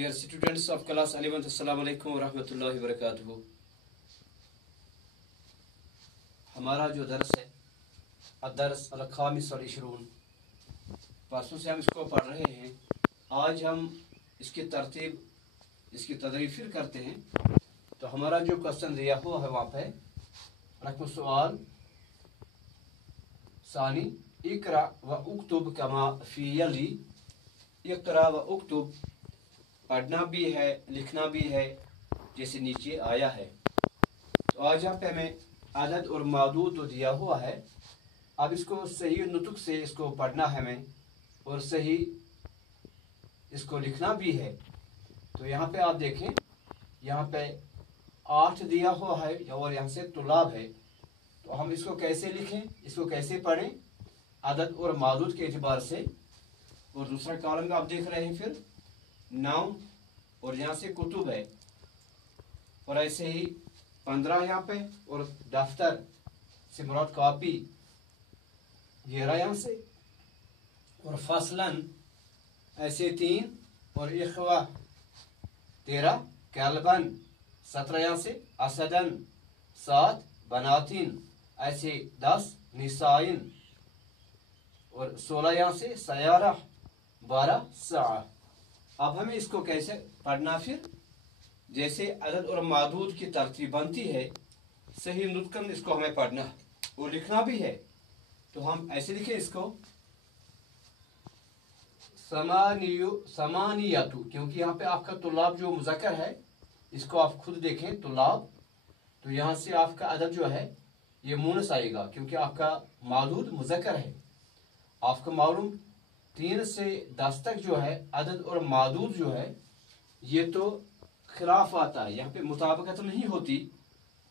Dear students of class 11th, Assalamu alaikum wa rahmatullahi wa barakatuhu। हमारा जो दर्स है others अल-खामिस वल इशरून, परसों से हम इसको पढ़ रहे हैं। आज हम इसकी तरतीब, इसकी तदरीफ फिर करते हैं। तो हमारा जो क्वेश्चन दिया हुआ है वहाँ पे रकम सवाल सानी इकरा व उक्तुब कमा फी यली। इकरा व उक्तुब पढ़ना भी है, लिखना भी है, जैसे नीचे आया है। तो आज यहाँ पे हमें अदद और मादूद तो दिया हुआ है। अब इसको सही नुतुक से इसको पढ़ना है हमें, और सही इसको लिखना भी है। तो यहाँ पे आप देखें, यहाँ पे 8 दिया हुआ है और यहाँ से तुलाब है। तो हम इसको कैसे लिखें, इसको कैसे पढ़ें अदद और मादूद के एतबार से। और दूसरा कॉलम में आप देख रहे हैं फिर नाउन, और यहाँ से कुतुब है, और ऐसे ही 15 यहाँ पे, और दफ्तर से मुराद कॉपी 11 यहाँ से, और फसलन ऐसे 3, और इख्वा 13, कैलबन 17 यहाँ से, असदन 7, बनातिन ऐसे 10, निसाइन और 16 यहाँ से, सयारा 12, सा। अब हमें इसको कैसे पढ़ना, फिर जैसे अदद और मादूद की तरतीब बनती है, सही नुतकन इसको हमें पढ़ना और लिखना भी है। तो हम ऐसे लिखें इसको समानियतु, क्योंकि यहाँ पे आपका तुलाब जो मुज़क्कर है, इसको आप खुद देखें तुलाब। तो यहाँ से आपका अदद जो है ये मुनस आएगा, क्योंकि आपका मादूद मुज़क्कर है। आपका मालूम 3 से 10 तक जो है अदद और मादूद जो है ये तो खिलाफ आता है, यहाँ पे मुताबिकत नहीं होती।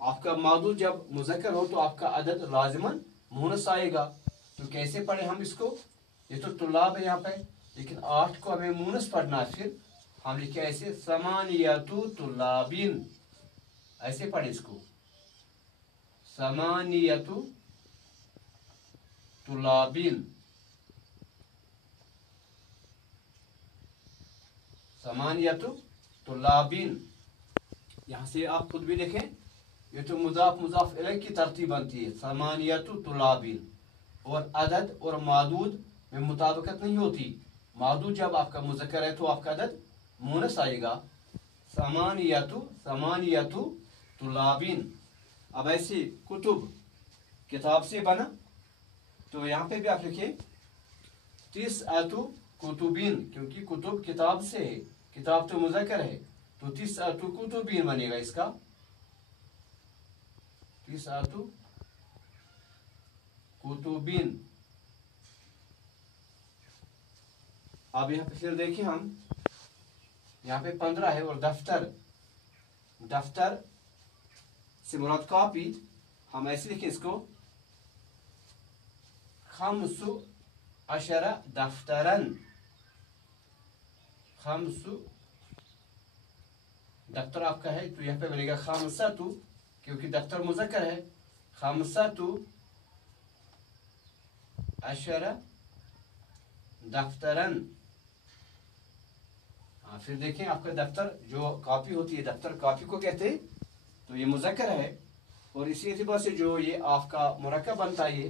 आपका मादूद जब मुज़क्कर हो तो आपका अदद लाजिमन मुनस आएगा। तो कैसे पढ़े हम इसको, ये तो तुलाब है यहाँ पे, लेकिन 8 को हमें मुनस पढ़ना है। फिर हम लिखे ऐसे समानियतु तुलाबिन, ऐसे पढ़े इसको समानियतु तुलाबिन, समानियतु तुलाबिन। यहाँ से आप खुद भी देखें, ये तो मुजाफ मुजाफ इलैह की तरतीब बनती है समानियतु तुलाबिन। और अदद और मादूद में मुताबिकत नहीं होती। मादूद जब आपका मुज़क्कर है तो आपका अदद मुनस आएगा, समानियतु तुलाबिन। अब ऐसे कुतुब किताब से बना, तो यहाँ पे भी आप लिखिए तिस्अतु कुतुबिन, क्योंकि कुतुब किताब से है, किताब तो मुज़क्कर है, तो तिस्अतु कुतुबिन बनेगा इसका, तिस्अतु कुतुबिन। अब यहाँ पे फिर देखिए हम, यहाँ पे 15 है, और दफ्तर, दफ्तर से मुराद कॉपी, हम ऐसे लिखें इसको खम्सु अशरा दफ्तरन, खम्सु दफ्तर आपका है तो यहाँ पे बनेगा खम्सतु, क्योंकि दफ्तर मुज़क्कर है, खम्सतु अशरा दफ्तरन। हाँ, फिर देखें आपका दफ्तर जो कॉपी होती है, दफ्तर कॉपी को कहते हैं, तो ये मुज़क्कर है, और इसी एतबार से जो ये आपका मुरक्कब बनता है ये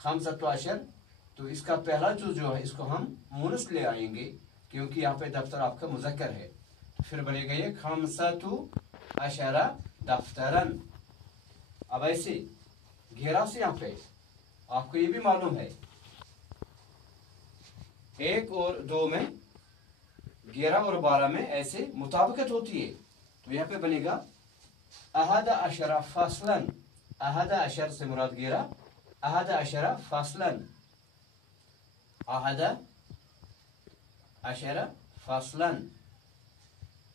खम्सतु अशर, तो इसका पहला जो है इसको हम मुनस ले आएंगे, क्योंकि यहाँ पे दफ्तर आपका मुज़क्कर है। तो फिर बनेगा ये खम्सतु अशरा दफ्तरन। अब ऐसे 11 से यहाँ पे आपको ये भी मालूम है 1 और 2 में, 11 और 12 में ऐसे मुताबिकत होती है। तो यहाँ पे बनेगा अहद अशरा फसलन, अहद अशर से मुराद 11, अहद अशरा फसलन, अहद अशरा फसलन।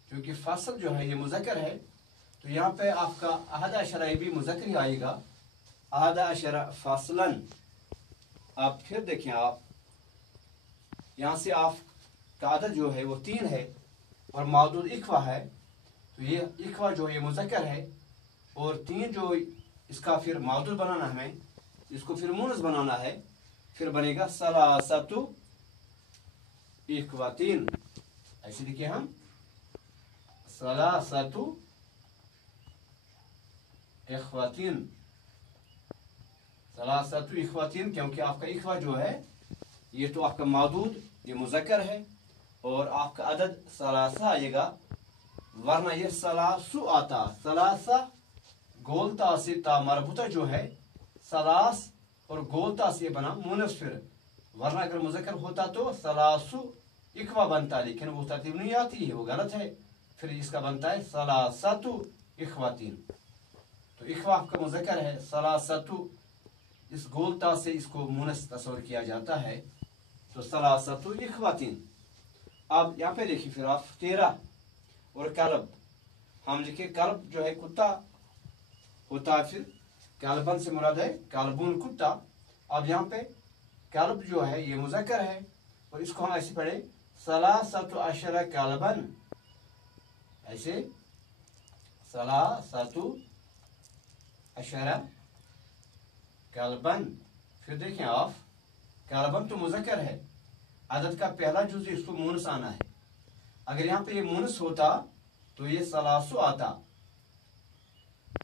क्योंकि फसल जो है ये मुज़क्कर है, तो यहाँ पे आपका अहद अशरा ये भी मुज़क्कर ही आएगा, अहद अशरा फसलन। अब फिर देखें आप, यहाँ से आप का अदद जो है वो 3 है, और मादूद इख्वा है, तो ये इख्वा जो ये मुज़क्कर है, और 3 जो इसका फिर मादूद बनाना है हमें, इसको फिर मुनस बनाना है। फिर बनेगा सलासतु इख्वातीन, ऐसे लिखे हम सलासतु इख्वातीन, सलासतु इख्वातीन, क्योंकि आपका इख्वा जो है ये तो आपका मादूद, ये मुज़क्कर है और आपका अदद सलासा आएगा, वरना ये सलासु आता। सलासा गोलता से ता मरबूता जो है, सलास और गोलता से बना मुनस, फिर वरना अगर मुज़क्कर होता तो सलासु इख्वा बनता, लेकिन वो तरतीब नहीं आती है, वो गलत है। फिर इसका बनता है सलासतु इख्वातीन। तो इख्वा आपका मुज़क्कर है, सलासतु इस गोलता से इसको मुनस तस्वर किया जाता है, तो सलासतु इख्वातीन। अब यहाँ पे देखिए फिर आप 13 और कल्ब, हम लिखे कल्ब जो है कुत्ता होता है, फिर कल्बन से मुराद है कल्बुन कुत्ता। अब यहाँ पे कल्ब जो है ये मुज़क्कर है और इसको हम ऐसे पढ़े सलासतु अशरा कल्बन, ऐसे सलासतु अशरा कल्बन। फिर देखें आप, कल्बन तो मुज़क्कर है, अदद का पहला जुज़ इसको मुनस आना है। अगर यहाँ पे ये मुनस होता तो ये सलासु आता,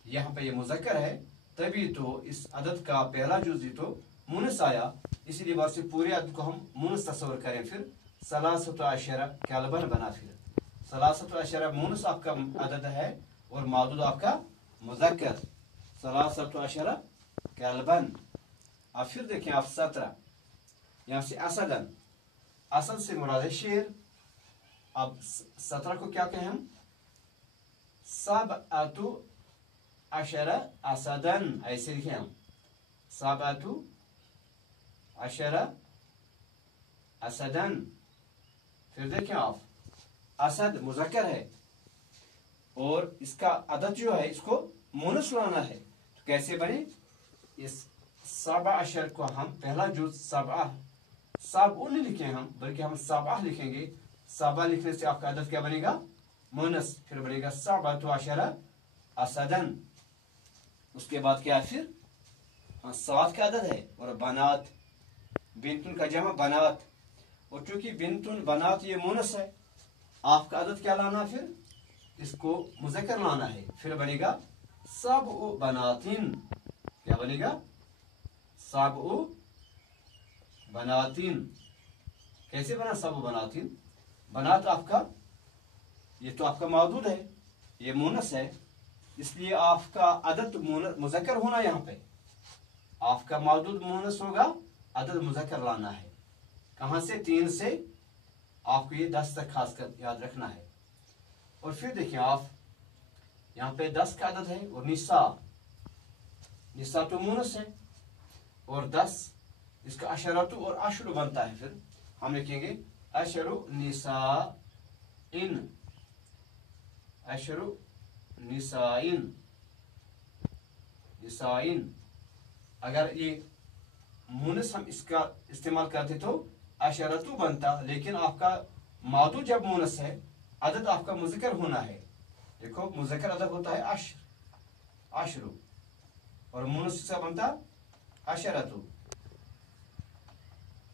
यहाँ पे ये मुज़क्कर है तभी तो इस अदद का पहला जुज़ तो मुनस आया, इसीलिए बात से पूरे अदद को हम मुनस तस्वर करें, फिर सलासतु अशरा कल्बन बना। फिर सलासतु अशरा मुनस आपका अदद है और मादूद आपका मुज़क्कर, सलासतु अशरा कल्बन। अब फिर देखें आप 17, यहाँ से असदन, असद से मुराद है शेर। अब 17 को क्या कहें हम, सबअतु अशरा असदन, ऐसे लिखे हम सबअतु अशरा असदन। फिर देखें आप, असद मुज़क्कर है और इसका अदद जो है इसको मुनस लाना है, तो कैसे बने, इस सबा अशर को हम पहला जुज़ सबा, सब नहीं लिखे हम बल्कि हम सबा लिखेंगे। सबा लिखने से आपका अदद क्या बनेगा, मुनस, फिर बनेगा सबअतु अशरा असदन। उसके बाद क्या है फिर, हाँ 7 का अदद है और बनात, बिंतुन का जमा बनात, और चूंकि बिंतुन बनात ये मुनस है, आपका अदद क्या लाना, फिर इसको मुज़क्कर लाना है, फिर बनेगा सबउ बनातिन। क्या बनेगा, सबउ बनातिन। कैसे बना सबउ बनातिन, बनात आपका ये तो आपका मौजूद है, ये मुनस है, इसलिए आपका अदद मुज़क्कर होना, यहाँ पे आपका मौजूद मुनस होगा, अदद मुज़क्कर लाना है। कहाँ से, 3 से आपको ये 10 तक खासकर याद रखना है। और फिर देखिए आप, यहाँ पे 10 का अदद है और निसा, निसा तो मुनस है और 10 इसका अशरतु और अशरु बनता है, फिर हम लिखेंगे अशरु निसा इन, अशरु निसाइन, निसाइन। अगर ये मुनस हम इसका इस्तेमाल करते तो अशरतु बनता, लेकिन आपका मादू जब मुनस है, अदद आपका मुज़क्कर होना है। देखो मुज़क्कर अदद होता है अशर, अशरु, और मुनस से बनता अशरतु,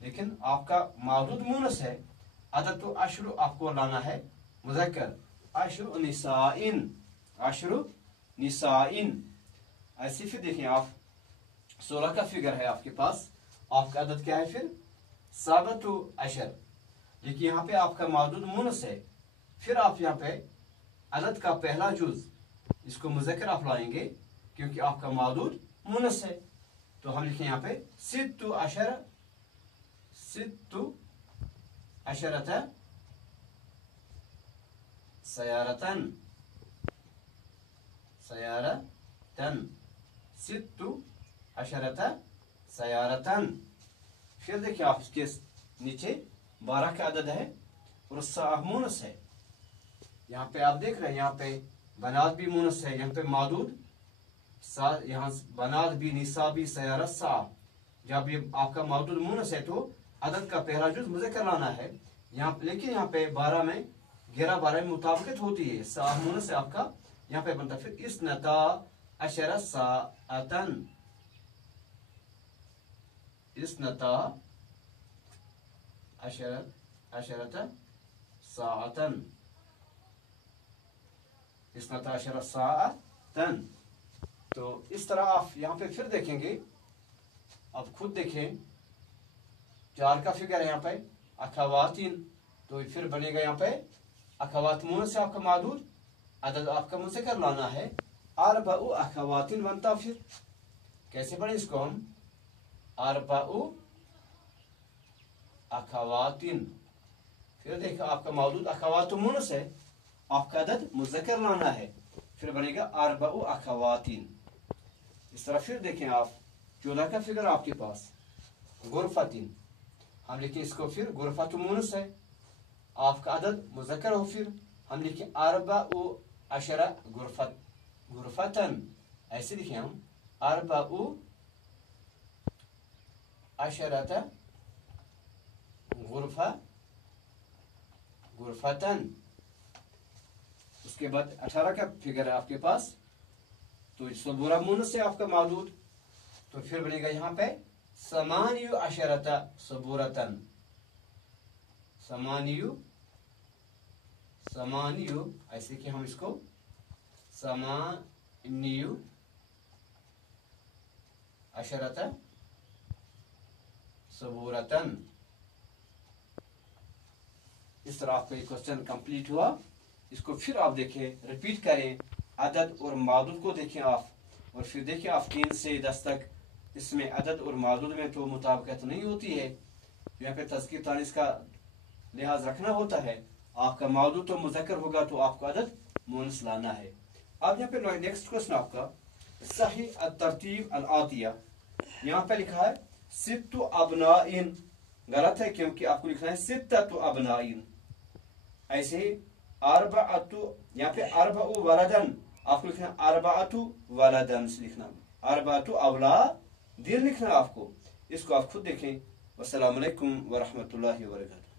लेकिन आपका मादूद मुनस है, अदद तो अशरु आपको लाना है मुज़क्कर, अशरु निसाइन, अशरु निसाइन। ऐसे फिर देखें आप, 16 का फिगर है आपके पास, आपका अदद क्या है, फिर सबअतु अशर, देखिए यहाँ पे आपका मादूद मुनस है, फिर आप यहाँ पे अदद का पहला जुज इसको मुज़क्कर आप लाएंगे क्योंकि आपका मादूद मुनस है, तो हम लिखें यहाँ पे सित्तु अशर, सित्तु अशरत सयारतन, सयारतन, सित्तु अशरत सयारतन। फिर देखिए आप इसके नीचे 12 का अदद है और मुनस है, यहाँ पे आप देख रहे हैं, यहाँ पे बनात भी मुनस है, यहाँ पे मादूद सा, यहाँ बनात भी, निसा भी, सयारत सा। जब ये आपका मादूद मुनस है तो अदद का पहला जुज मुज़क्कर लाना है यहाँ, लेकिन यहाँ पे 12 में 11-12 में मुताबिकत होती है, सा मुनस है आपका, यहाँ पे बनता फिर इसनता अशरत साअतन, इसनता अशरत साअतन। इस्नताशर साअतन। तो इस तरह आप यहाँ पे फिर देखेंगे, आप खुद देखें 4 का फिगर है यहाँ पे अखवातीन, तो फिर बनेगा यहाँ पे अखवात मुनस से आपका मादूद अदद आपका मुज़क्कर लाना है, अरबाउ अखवातीन बनता। फिर कैसे पढ़ें इसको हम, अरबाउ अखवातीन, फिर देखा आपका मौजूद अखवात मुनस है, आपका अदद मुज़क्कर लाना है, फिर बनेगा अरबाउ अखवातीन। इस तरह फिर देखें आप 14 का फिगर आपके पास गुरफतीन, हम लिखें इसको फिर गुरफत मुनस है, आपका अदद मुज़क्कर हो, फिर हम लिखें अरबाउ अशरा गुरफतन, ऐसे लिखें हम अरबाउ अशरत गुरफतन। उसके बाद 18 का फिगर है आपके पास, तो सबूरा मुनस से आपका मौजूद, तो फिर बनेगा यहाँ पे समानियु अशरत सबूरतन, समानियु ऐसे कि हम इसको समानियु अशरत सबूरतन। इस तरह आपका ये क्वेश्चन कंप्लीट हुआ। इसको फिर आप देखें, रिपीट करें, अदद और मादूद को देखें आप, और फिर देखें आप 3 से 10 तक इसमें अदद और मादूद में तो मुताबिकत नहीं होती है, यहाँ पे तज़कीर तानीस का लिहाज रखना होता है। आपका मादूद तो मुज़क्कर होगा तो आपको अदद मुनस लाना है। अब यहाँ पे नेक्स्ट क्वेश्चन आपका सही तरतीब अल आतिया, यहाँ पे लिखा है सित्तु अबनाइन, गलत है क्योंकि आपको लिखना है सित्ततु अबनाइन। ऐसे ही अरबाअतु, यहाँ पे अरबाउ वलदन, आपको लिखना अरबाअतु वलदन से लिखना, अरबाअतु औलादिन लिखना आपको। इसको आप खुद देखें। वस्सलामु अलैकुम व रहमतुल्लाहि व बरकातुहू।